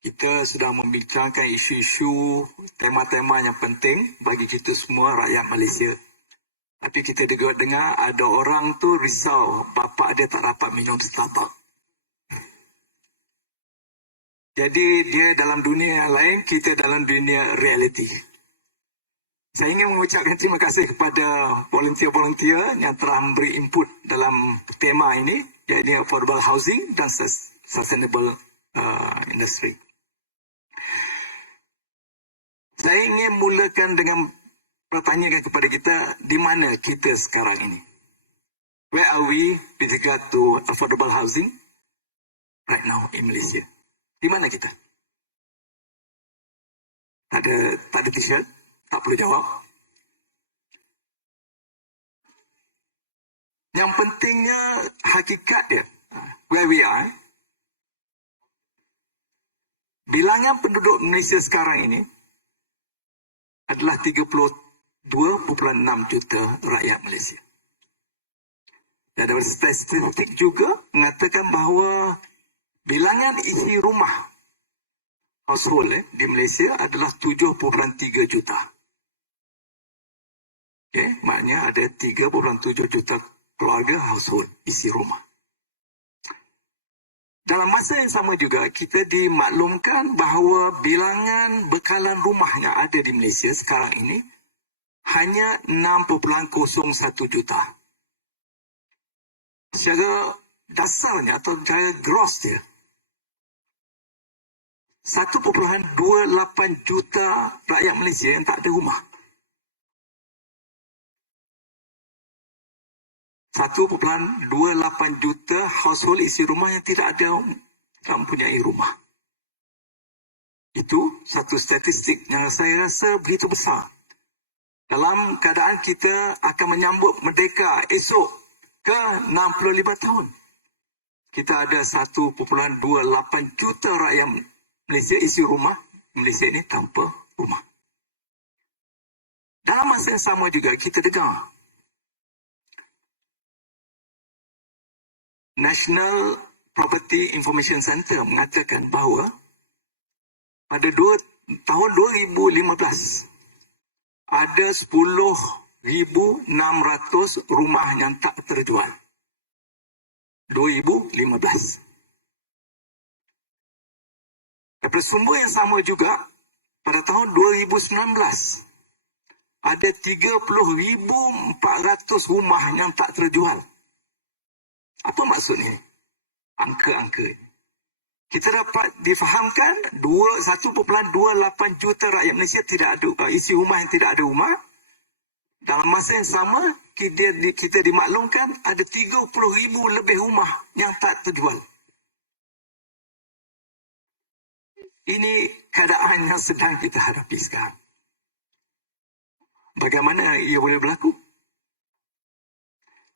kita sedang membincangkan isu-isu, tema-tema yang penting bagi kita semua rakyat Malaysia. Tapi kita juga dengar ada orang tu risau bapa dia tak dapat minum Starbucks. Jadi dia dalam dunia yang lain, kita dalam dunia reality. Saya ingin mengucapkan terima kasih kepada volunteer-volunteer yang telah memberi input dalam tema ini, iaitu affordable housing dan sustainable industry. Saya ingin mulakan dengan pertanyaan kepada kita, di mana kita sekarang ini? Where are we with regard to affordable housing right now in Malaysia? Di mana kita? Tak ada t-shirt, tak perlu jawab. Yang pentingnya hakikat dia, where we are. Bilangan penduduk Malaysia sekarang ini adalah 32.6 juta rakyat Malaysia. Dan ada statistik juga mengatakan bahawa bilangan isi rumah household di Malaysia adalah 7.3 juta. Okay, maknanya ada 3.7 juta keluarga household isi rumah. Dalam masa yang sama juga, kita dimaklumkan bahawa bilangan bekalan rumah yang ada di Malaysia sekarang ini hanya 6.01 juta. Secara dasarnya atau secara gross dia, 1.28 juta rakyat Malaysia yang tak ada rumah. 1.28 juta household isi rumah yang tak mempunyai rumah. Itu satu statistik yang saya rasa begitu besar. Dalam keadaan kita akan menyambut merdeka esok ke 65 tahun. Kita ada 1.28 juta rakyat Malaysia isi rumah. Malaysia ini tanpa rumah. Dalam masa yang sama juga kita dengar National Property Information Center mengatakan bahawa pada tahun 2015 ada 10,600 rumah yang tak terjual. 2015. Daripada sumber yang sama juga, pada tahun 2019 ada 30,400 rumah yang tak terjual. Apa maksudnya? Angka-angka ini. Kita dapat difahamkan 1.28 juta rakyat Malaysia tidak ada isi rumah yang tidak ada rumah. Dalam masa yang sama, kita dimaklumkan ada 30,000 lebih rumah yang tak terjual. Ini keadaan yang sedang kita hadapi sekarang. Bagaimana ia boleh berlaku?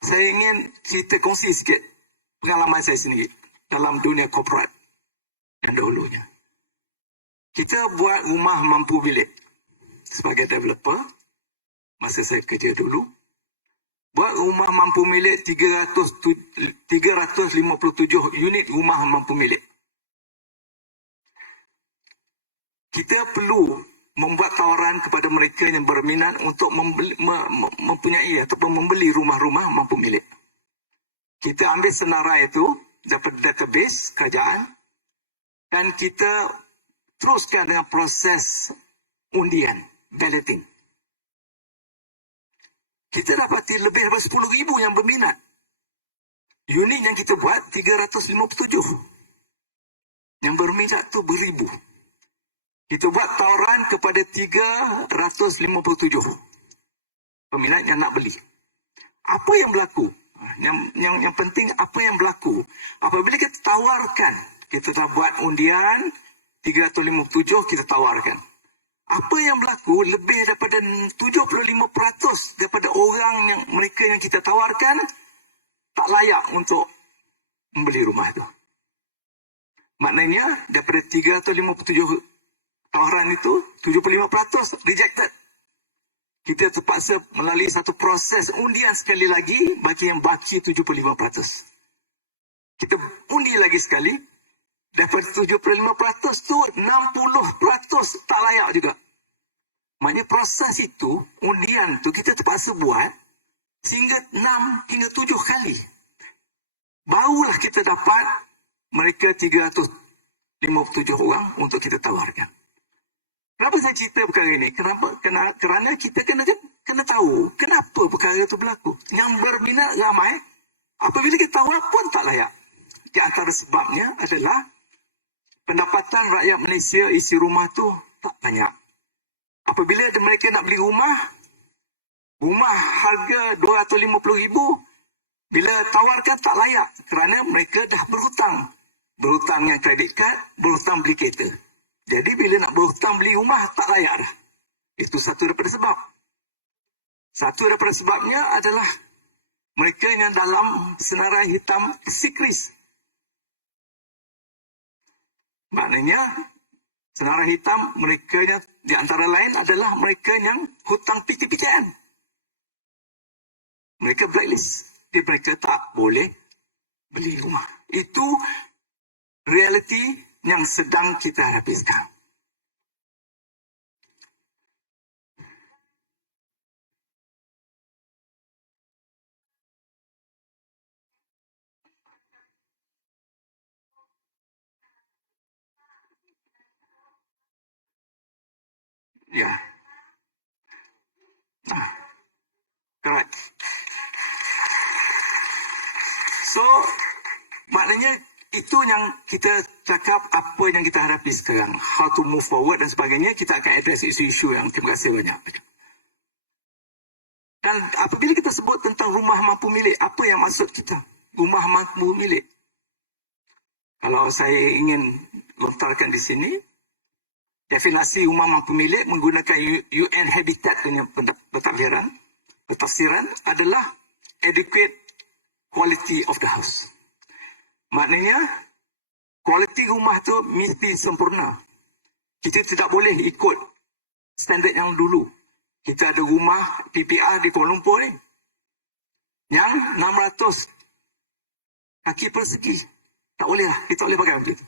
Saya ingin kita kongsi sikit pengalaman saya sendiri dalam dunia korporat yang dahulunya. Kita buat rumah mampu bilik sebagai developer masa saya kerja dulu. Buat rumah mampu milik 357 unit rumah mampu milik. Kita perlu membuat tawaran kepada mereka yang berminat untuk mempunyai ataupun membeli rumah-rumah mampu milik. Kita ambil senarai itu daripada database kerajaan dan kita teruskan dengan proses undian, balloting. Kita dapati lebih daripada 10,000 yang berminat. Unit yang kita buat 357. Yang berminat tu beribu. Kita buat tawaran kepada 357 peminat yang nak beli. Apa yang berlaku? Yang penting apa yang berlaku? Apabila kita tawarkan, kita telah buat undian 357 kita tawarkan. Apa yang berlaku? Lebih daripada 75% daripada orang yang mereka yang kita tawarkan tak layak untuk membeli rumah itu. Maknanya daripada 357 tawaran itu 75% rejected. Kita terpaksa melalui satu proses undian sekali lagi bagi yang baki 75%. Kita undi lagi sekali Daripada 75% tu 60% tak layak juga. Maknanya proses itu, undian tu kita terpaksa buat sehingga 6 hingga 7 kali. Barulah kita dapat mereka 357 orang untuk kita tawarkan. Kenapa saya cerita perkara ini? Kerana kita kena tahu kenapa perkara itu berlaku. Yang berminat ramai, apabila kita tawar pun tak layak. Di antara sebabnya adalah pendapatan rakyat Malaysia isi rumah tu tak banyak. Apabila mereka nak beli rumah harga 250,000, bila tawarkan tak layak kerana mereka dah berhutang. Berhutang yang kredit kad, berhutang beli kereta. Jadi bila nak berhutang beli rumah tak layak dah. Itu satu daripada sebab. Satu daripada sebabnya adalah mereka yang dalam senarai hitam sikris. Maknanya senarai hitam mereka yang di antara lain adalah mereka yang hutang PTPKN. Mereka blacklist. Jadi mereka tak boleh beli rumah. Itu realiti yang sedang kita hadapi sekarang. Ya. Correct. So, maknanya itu yang kita cakap apa yang kita hadapi sekarang. How to move forward dan sebagainya. Kita akan address isu-isu yang terima kasih banyak. Dan apabila kita sebut tentang rumah mampu milik, apa yang maksud kita? Rumah mampu milik. Kalau saya ingin lontarkan di sini, definisi rumah mampu milik menggunakan UN Habitat punya pentafsiran adalah adequate quality of the house. Maknanya, kualiti rumah tu mesti sempurna. Kita tidak boleh ikut standard yang dulu. Kita ada rumah PPR di Kuala Lumpur ni, yang 600 kaki persegi. Tak boleh lah, kita tak boleh pakai macam itu.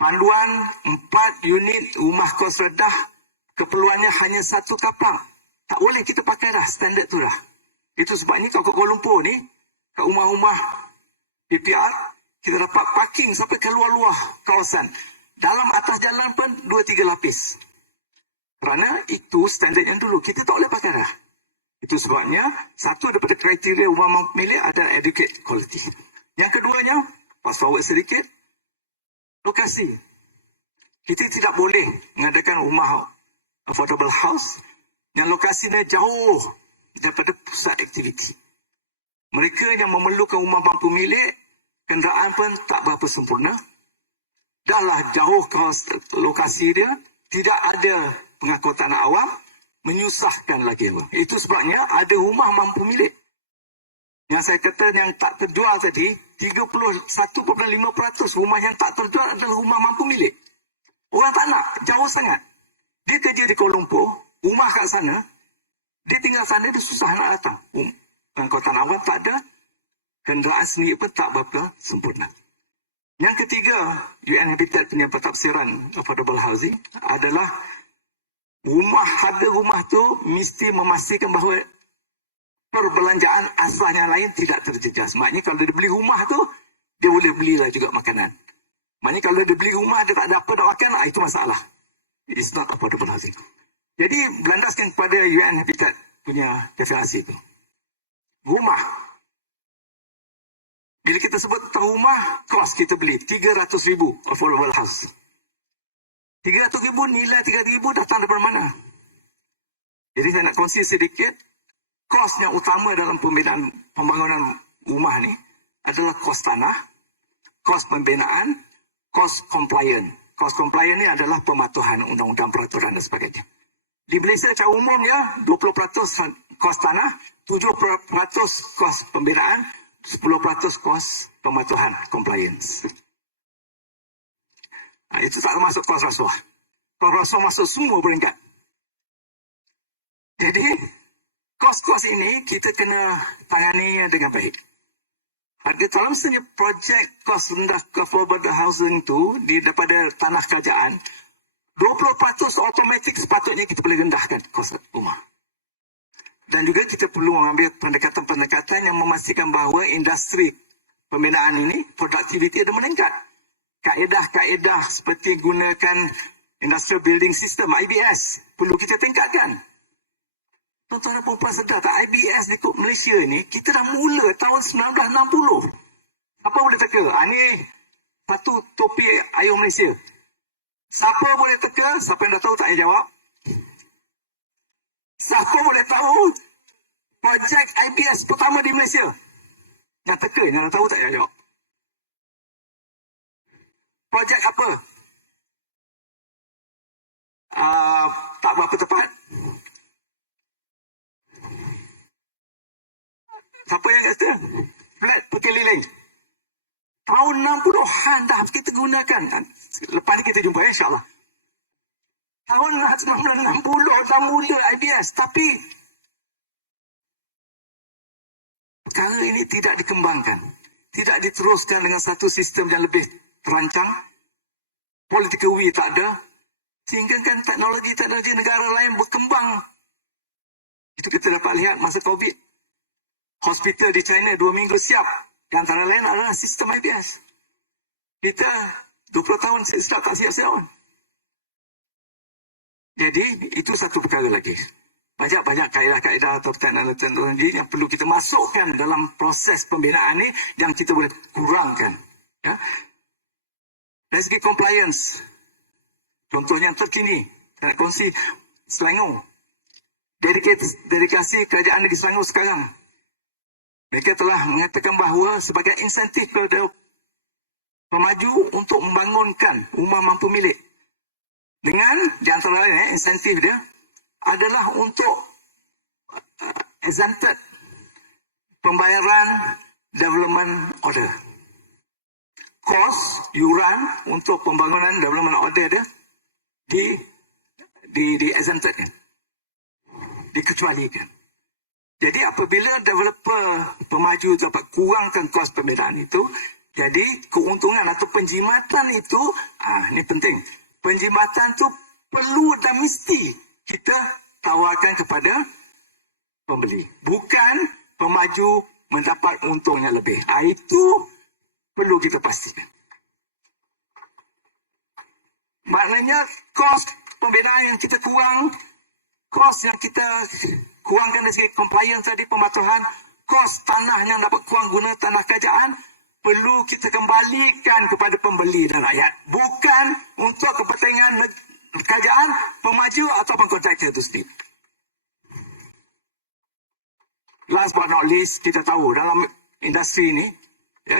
Panduan 4 unit rumah kos rendah, keperluannya hanya 1 kaplang. Tak boleh kita pakai dah, standard tu dah. Itu sebabnya kalau kat Kuala Lumpur ni, kat rumah-rumah PPR, kita dapat parking sampai ke luar-luar kawasan. Dalam atas jalan pun 2-3 lapis. Kerana itu standard yang dulu. Kita tak boleh pakai dah. Itu sebabnya, satu daripada kriteria rumah mampu milik adalah adequate quality. Yang keduanya, fast forward sedikit, lokasi. Kita tidak boleh mengadakan rumah affordable house yang lokasinya jauh daripada pusat aktiviti. Mereka yang memerlukan rumah mampu milik, kenderaan pun tak berapa sempurna. Dahlah jauh lokasi dia, tidak ada pengakuan tanah awam, menyusahkan lagi. Itu sebabnya ada rumah mampu milik. Yang saya kata yang tak terjual tadi, 31.5% rumah yang tak terjual adalah rumah mampu milik. Orang tak nak, jauh sangat. Dia kerja di Kuala Lumpur, rumah kat sana, dia tinggal sana, dia susah nak datang. Pengakuan tanah awam tak ada, kenderaan sendiri pun tak berapa sempurna. Yang ketiga, UN Habitat punya pentafsiran affordable housing adalah harga rumah tu mesti memastikan bahawa perbelanjaan asalnya lain tidak terjejas. Maknanya kalau dia beli rumah tu, dia boleh belilah juga makanan. Maknanya kalau dia beli rumah, dia tak ada apa nak makan, itu masalah. It's not affordable housing. Jadi, berlandaskan kepada UN Habitat punya definisi itu. Rumah. Bila kita sebut tentang rumah, kos kita beli 300,000 affordable house. 300,000, nilai 300,000 datang daripada mana? Jadi saya nak kongsi sedikit, kos yang utama dalam pembangunan rumah ni adalah kos tanah, kos pembinaan, kos compliant. Kos compliant ni adalah pematuhan undang-undang peraturan dan sebagainya. Di Malaysia secara umumnya 20% kos tanah, 7% kos pembinaan, 10% kos pematuhan, compliance. Itu tak termasuk kos rasuah. Kos rasuah masuk semua peringkat. Jadi, kos-kos ini kita kena tangani dengan baik. Harga dalam sebenarnya projek kos rendah affordable housing tu daripada tanah kerajaan 20% automatik sepatutnya kita boleh rendahkan kos rumah. Dan juga kita perlu mengambil pendekatan-pendekatan yang memastikan bahawa industri pembinaan ini produktiviti ada meningkat. Kaedah-kaedah seperti gunakan Industrial Building System IBS perlu kita tingkatkan. Tuan-tuan dan puan-puan sedar tak, IBS di Malaysia ni kita dah mula tahun 1960. Apa boleh teka? Ini satu topi ayuh Malaysia. Siapa boleh teka? Siapa yang dah tahu tak payah jawab. Siapa boleh tahu projek IBS pertama di Malaysia? Yang teka, yang dah tahu tak payah jawab. Projek apa? Tak berapa tepat. Siapa yang kata? Flat Pekeliling. Tahun 60-an dah kita gunakan. Lepas ni kita jumpa insyaAllah. Tahun 1960 dah mula IBS. Tapi perkara ini tidak dikembangkan. Tidak diteruskan dengan satu sistem yang lebih terancang. Political will tak ada. Sehingga kan teknologi negara lain berkembang. Itu kita dapat lihat masa COVID. Hospital di China 2 minggu siap. Di antara lain adalah sistem IBS. Kita 20 tahun siap tak siap-siap. Jadi itu satu perkara lagi. Banyak-banyak kaedah-kaedah atau teknologi yang perlu kita masukkan dalam proses pembinaan ini yang kita boleh kurangkan. Ya. Dari segi compliance. Contohnya yang terkini. Saya kongsi Selangor. Dedikasi kerajaan negeri Selangor sekarang. Mereka telah mengatakan bahawa sebagai insentif kepada pemaju untuk membangunkan rumah mampu milik. Dengan di antara lain insentif dia adalah untuk exempted pembayaran development order. Kos yuran untuk pembangunan development order dia di exempted, dikecualikan. Jadi apabila developer pemaju dapat kurangkan kos pembinaan itu, jadi keuntungan atau penjimatan itu, ini penting. Penjimatan itu perlu dan mesti kita tawarkan kepada pembeli. Bukan pemaju mendapat untungnya lebih. Itu perlu kita pastikan. Maknanya kos pembinaan yang kita kurang, kos yang kita kurangkan dari segi compliance tadi, pematuhan, kos tanah yang dapat kurang guna tanah kerajaan, perlu kita kembalikan kepada pembeli dan rakyat. Bukan untuk kepentingan kerajaan, pemaju ataupun kontraktor itu sendiri. Last but not least, kita tahu dalam industri ini,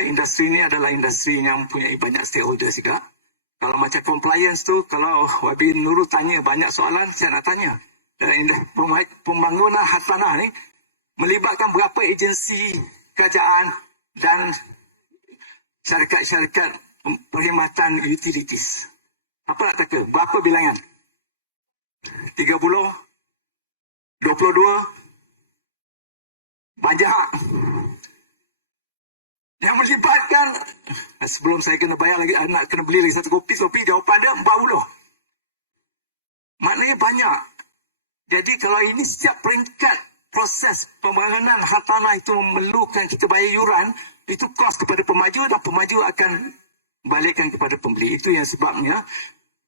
industri ini adalah industri yang mempunyai banyak stakeholder juga. Kalau macam compliance tu, kalau Wabi Nurul tanya banyak soalan, saya nak tanya. Pembangunan hartanah ni melibatkan berapa agensi kerajaan dan syarikat-syarikat perkhidmatan utilities. Apa nak teka? Berapa bilangan? 30? 22? Banyak. Yang melibatkan, sebelum saya kena bayar lagi, nak kena beli lagi satu kopi, jawapan dia 40. Maknanya banyak. Jadi kalau ini setiap peringkat proses pembangunan hartanah itu memerlukan kita bayar yuran, itu kos kepada pemaju dan pemaju akan balikkan kepada pembeli. Itu yang sebabnya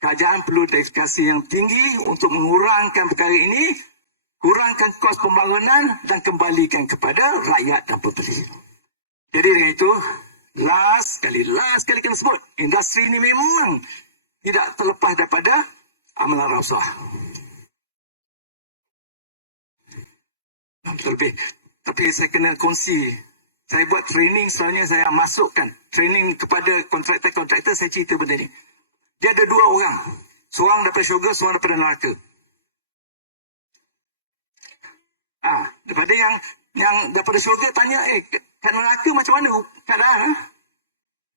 kerajaan perlu dedikasi yang tinggi untuk mengurangkan perkara ini, kurangkan kos pembangunan dan kembalikan kepada rakyat dan pembeli. Jadi dengan itu, last kali kena sebut, industri ini memang tidak terlepas daripada amalan rasuah. Terlebih. Tapi saya kena kongsi. Saya buat training, soalnya saya masukkan training kepada kontraktor-kontraktor, saya cerita benda ni. Dia ada 2 orang. Seorang daripada syurga, seorang daripada neraka. Daripada yang daripada syurga tanya, kat neraka macam mana keadaan?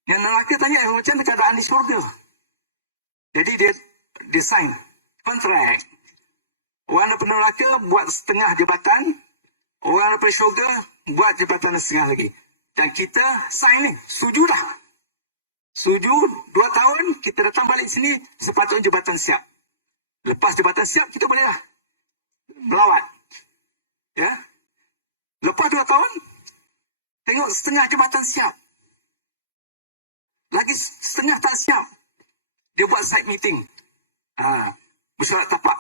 Yang neraka tanya, macam mana keadaan di syurga? Jadi dia sign kontrak. Orang daripada neraka buat setengah jabatan, orang daripada syurga buat jabatan setengah lagi. Dan kita sign ni, setuju dah. Setuju, 2 tahun, kita datang balik sini, sepatutnya jabatan siap. Lepas jabatan siap, kita bolehlah melawat. Ya. Lepas 2 tahun, tengok setengah jabatan siap. Lagi setengah tak siap. Dia buat side meeting. Bersorak tapak.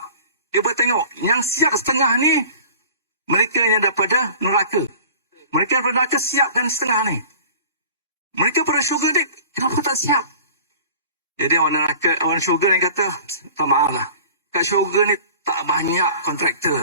Dia buat tengok, yang siap setengah ni, mereka yang daripada neraka. Mereka daripada neraka siapkan setengah ni. Mereka pada syurga ni, kenapa tak siap? Jadi orang neraka, orang syurga ni kata, tak maaf lah. Kat syurga ni tak banyak kontraktor.